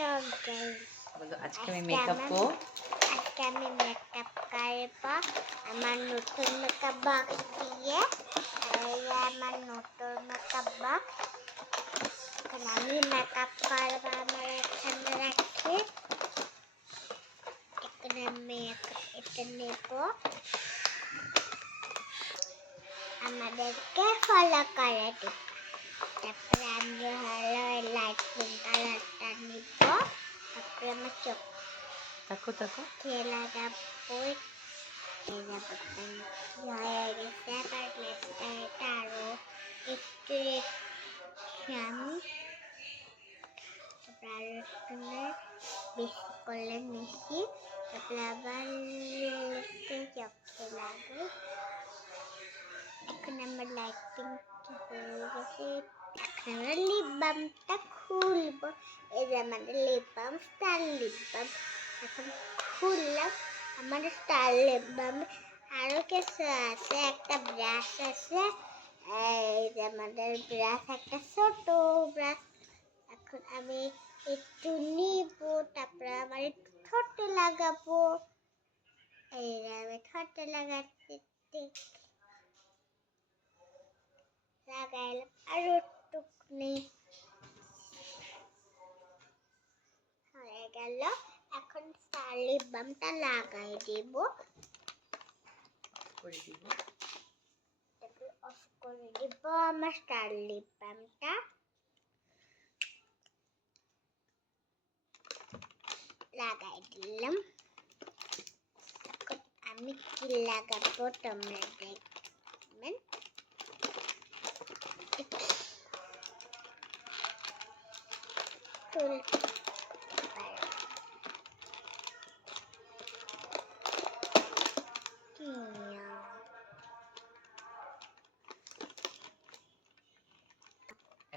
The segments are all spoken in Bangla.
বলো আজকে আমি মেকআপ করব। আজকে আমি মেকআপ করব আমার নতুন মেকআপ বক্স দিয়ে। এই আমার নতুন মেকআপ বক্স। এখন আমি মেকআপ করব আমার এখানে রাখি। এখানে আমি এটা নেব। আমাদেরকে ফলো করে দিন। তারপরে আমি হলো লাইট পিঙ্ক কালারটা নিব। তারপরে আমার চোখ দেখো খেলা যাবো হয়ে গেছে। আবার নেক্সট এটা আরো একটু আমি তারপরে আরো একটু বেশি করলে মিশি। তারপরে আবার চোখে লাগে। এখন আমার লাইট পিঙ্ক হয়ে গেছে। এখন আমরা লিপ বামটা খুলবো। এই যে আমাদের lip balm, star lip balm. এখন খুললাম আমার স্টার লিপ বাম। আরো কিছু আছে, একটা ব্রাশ আছে। এই যে আমাদের ব্রাশ, একটা ছোট ব্রাশ। এখন আমি একটু নিব, তারপরে আমার একটু ঠোঁটে লাগাবো। এই যে আমি ঠোঁটে লাগাচ্ছি, লাগাইলাম আরো টুকনি হয়ে গেল। এখন স্টার লিপ বামটা লাগাই দেব। অফ করে দিব আমার স্টার লিপ বামটা। লাগাই দিলাম। আমি কি লাগাবো তোমরা দেখবেন।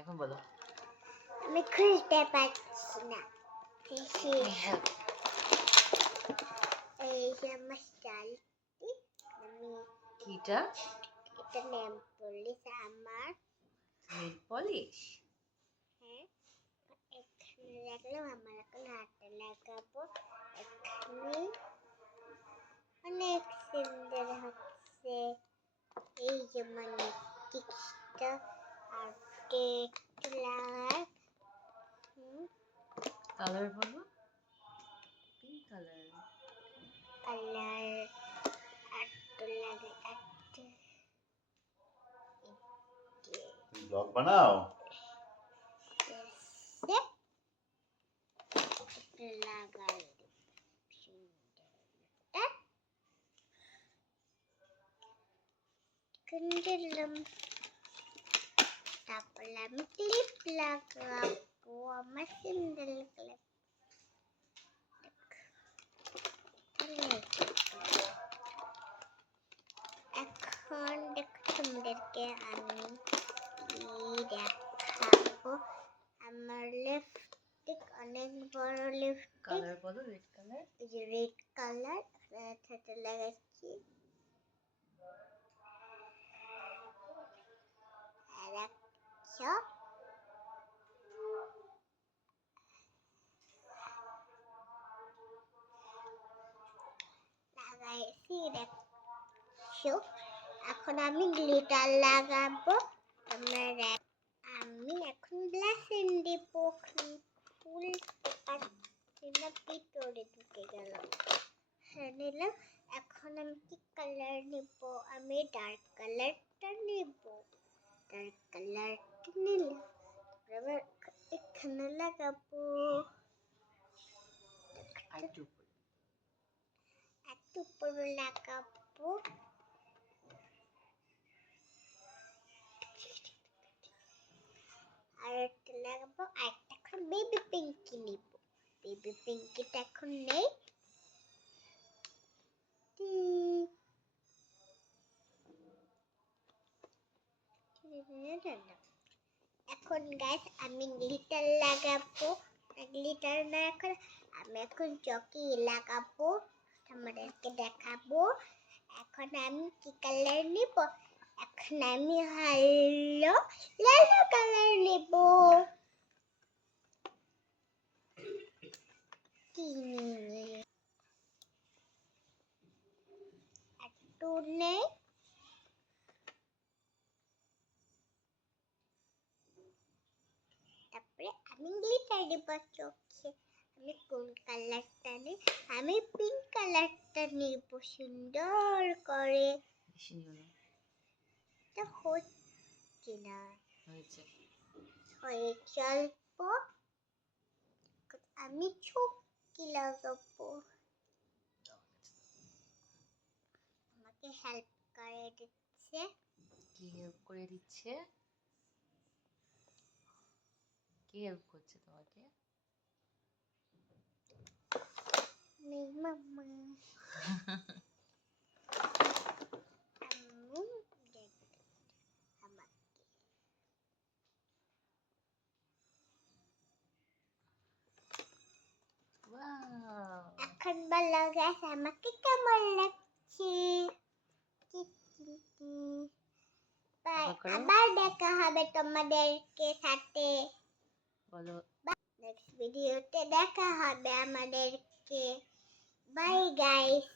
এখন বলো। আমি খুঁজতে পারছি না। এই যে আমার স্টাইলটি। আমি কিটা? এটা নেল পলিশ আমার। Nail polish? হ্যাঁ, এখানে রাখলাম। আমার এখন হাতে লাগাবো। এখানে অনেক সুন্দর হচ্ছে। এই যে মানে টিক্সটা আর কালার বলো। Pink colour. কালার আটটা লাগে। ব্লগ বানাও। লাগাই দিলাম। তারপরে আমি ক্লিপ লাগাবো আমার সুন্দর ক্লিপ। এখন দেখো তোমাদেরকে আমি দেখাবো আমার লিপস্টিক। অনেক বড় লিপস্টিক। কালার বলো। Red colour. এই যে রেড কালার সাথে লাগাচ্ছি। আর একটা লাগাইছি দেখছো। এখন আমি গ্লিটার লাগাবো। আমি এখন ব্লাশিং দিব। খুলতে পারছি না, ভিতরে ঢুকে গেল। হ্যাঁ নিলাম। এখন আমি কি কালার নিব? আমি ডার্ক কালারটা নিব। ডার্ক কালারটা নিলাম। এবার এখানে লাগাবো। একটু উপরে লাগাবো। আর একটা লাগাবো। আর এখন বেবি পিঙ্কি নিব। বেবি পিঙ্কিটা এখন নেই। এখন গাইস আমি গ্লিটার লাগাবো। গ্লিটার না, এখন আমি এখন চকি লাগাবো, তোমাদেরকে দেখাবো। এখন আমি কি কালার নিব? এখন আমি ইয়েলো কালার নিব। চিনি একটু নেই, তারপরে আমি গ্লিটার দিব চোখে। আমি কোন কালারটা নিই? আমি পিঙ্ক কালারটা নিব সুন্দর করে। বেশি নিও না। তো হচ্ছে না, হয়েছে। হয়েছে অল্প। আমি চোখে লাগাবো। আমাকে হেল্প করে দিচ্ছে। কি হেল্প করে দিচ্ছে? কি হেল্প করছে তোমাকে? মাম্মা আম্মু দেখবে আমাকে। ওয়াও, এখন বলো গাইস আমাকে কেমন লাগছে? বাই, আবার করো। আবার দেখা হবে তোমাদেরকে সাথে। বলো। নেক্সট ভিডিওতে দেখা হবে আমাদেরকে। Bye guys.